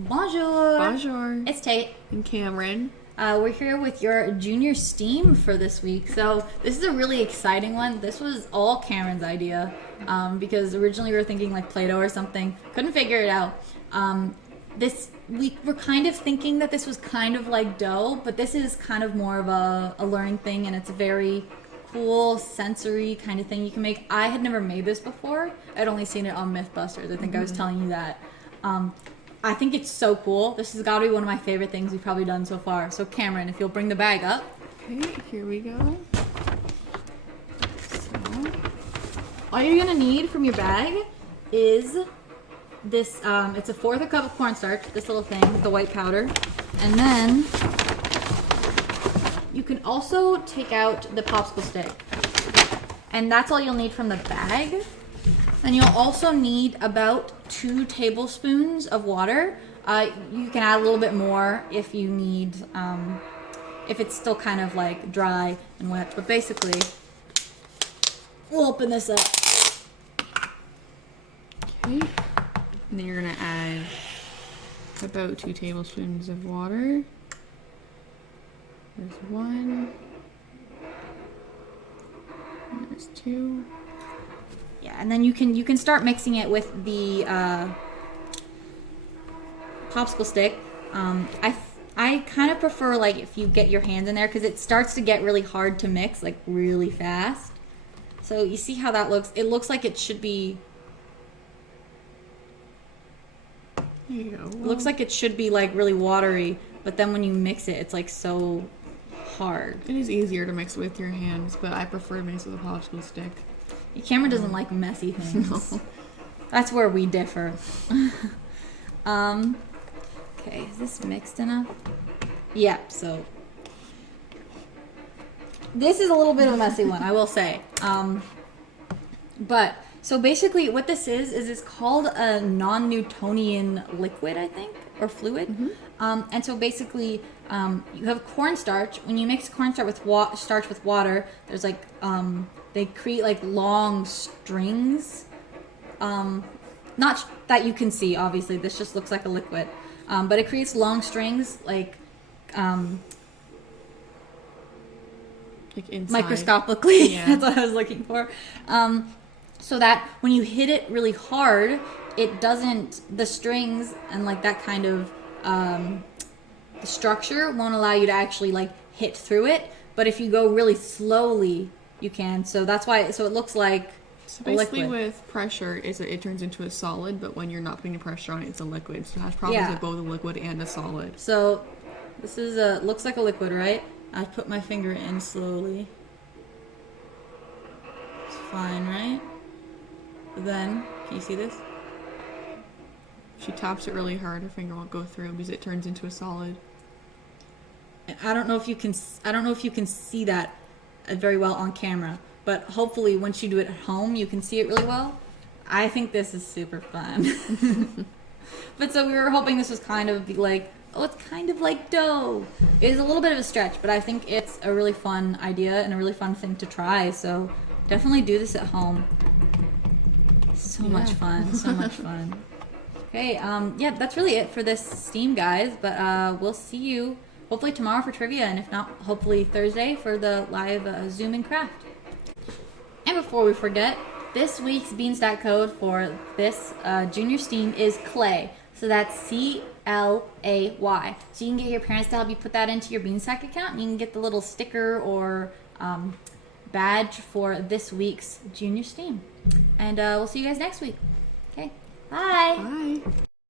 Bonjour. Bonjour. It's Tate And Kameryn. We're here with your junior STEAM for this week. So this is a really exciting one. This was all Kameryn's idea because originally we were thinking like Play-Doh or something. Couldn't figure it out. This week we're kind of thinking that this was kind of like dough, but this is kind of more of a learning thing, and it's a very cool sensory kind of thing you can make. I had never made this before. I'd only seen it on Mythbusters. I think I was telling you that. I think it's so cool. This has got to be one of my favorite things we've probably done so far. So Kameryn, if you'll bring the bag up. Okay, here we go. So, all you're gonna need from your bag is this, it's a fourth of a cup of cornstarch, this little thing, the white powder. And then you can also take out the popsicle stick. And that's all you'll need from the bag. And you'll also need about 2 tablespoons of water. You can add a little bit more if you need, if it's still kind of like dry and wet. But basically, we'll open this up. Okay. And then you're going to add about 2 tablespoons of water. There's 1. And there's 2. Yeah, and then you can start mixing it with the popsicle stick. I kind of prefer like if you get your hands in there because it starts to get really hard to mix like really fast. So you see how that looks? It looks like it should be. There you go. It looks like it should be like really watery, but then when you mix it, it's like so hard. It is easier to mix with your hands, but I prefer to mix with a popsicle stick. Kameryn doesn't like messy things. No. That's where we differ. Okay, is this mixed enough? Yeah, so this is a little bit of a messy one, I will say. But so basically what this is it's called a non-Newtonian liquid, I think, or fluid. Mm-hmm. And so basically you have cornstarch. When you mix cornstarch with starch with water, there's like they create like long strings. Not that you can see, obviously. This just looks like a liquid. But it creates long strings like inside. Microscopically. Yeah. That's what I was looking for. So that when you hit it really hard, it doesn't, the strings and like that kind of the structure won't allow you to actually like hit through it. But if you go really slowly, you can. So that's why, so it looks like so basically with pressure, it turns into a solid, but when you're not putting the pressure on it, it's a liquid. So it has problems with both a liquid and a solid. So this is looks like a liquid, right? I put my finger in slowly. It's fine, right? But then, can you see this? If she taps it really hard, her finger won't go through because it turns into a solid. I don't know if you can see that very well on camera, but hopefully once you do it at home, you can see it really well. I think this is super fun. But so we were hoping this was kind of like, oh, it's kind of like dough. It is a little bit of a stretch, but I think it's a really fun idea and a really fun thing to try. So definitely do this at home. So much fun. So much fun. Okay, yeah, that's really it for this STEAM, guys. But we'll see you hopefully tomorrow for trivia, and if not, hopefully Thursday for the live Zoom and craft. And before we forget, this week's Beanstack code for this junior STEAM is CLAY. So that's CLAY. So you can get your parents to help you put that into your Beanstack account, and you can get the little sticker or badge for this week's junior STEAM. And we'll see you guys next week. Okay, bye. Bye.